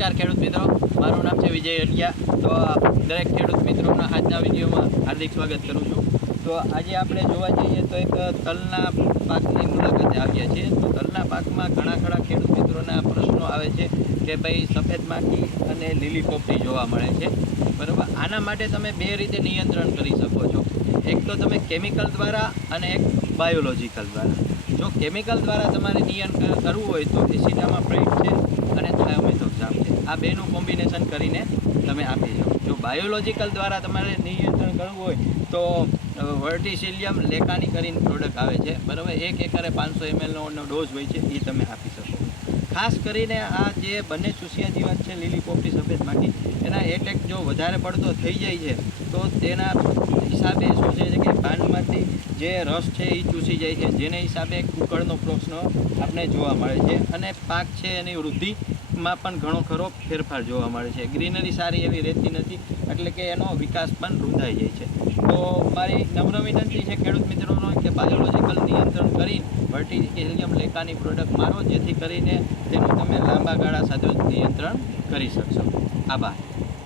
નમસ્કાર ખેડૂત મિત્રો. મારું નામ છે વિજય અડિયા તો દરેક ખેડૂત મિત્રોના આજના વિડીયોમાં હાર્દિક સ્વાગત કરું છું. તો આજે આપણે જોવા જઈએ તો એક તલના પાકની મુલાકાતે આવ્યા છીએ. તો તલના પાકમાં ઘણા ખરા ખેડૂત મિત્રોના પ્રશ્નો આવે છે કે ભાઈ સફેદ માખી અને લીલી પોપટી જોવા મળે છે. બરાબર? આના માટે તમે બે રીતે નિયંત્રણ કરી શકો છો. એક તો તમે કેમિકલ દ્વારા અને એક બાયોલોજિકલ દ્વારા. જો કેમિકલ દ્વારા તમારે નિયંત્રણ કરવું હોય તો એસિડામાં છે છે આ બેનું કોમ્બિનેશન કરીને તમે આપી જાઓ જો બાયોલોજિકલ દ્વારા તમારે નિયંત્રણ કરવું હોય, તો વર્ટિસિલિયમ લેકાની કરીને પ્રોડક્ટ આવે છે. બરાબર? એક એકરે પાંચસો એમએલનો ડોઝ હોય છે, એ તમે આપી શકો. ખાસ કરીને આ જે બંને ચૂસિયા જીવાત છે લીલી પોપટી સફેદ માટી એના એટેક જો વધારે પડતો થઈ જાય છે, તો તેના હિસાબે શું છે કે પાનમાંથી જે રસ છે, એ ચૂસી જાય છે. જેને હિસાબે કુકળનો પ્રશ્ન આપણે જોવા મળે છે. અને પાક છે એની વૃદ્ધિમાં પણ ઘણો ખરો ફેરફાર જોવા મળે છે. ગ્રીનરી સારી એવી રહેતી નથી, એટલે કે એનો વિકાસ પણ રૂંધાઈ જાય છે. તો મારી નમ્ર વિનંતી છે ખેડૂત મિત્રોનો કે બાયોલોજિકલ નિયંત્રણ કરી વર્ટિકેલિયમ લેકાની પ્રોડક્ટ મારો, જેથી કરીને તેનું તમે લાંબા ગાળા સાથે નિયંત્રણ કરી શકશો. આભાર.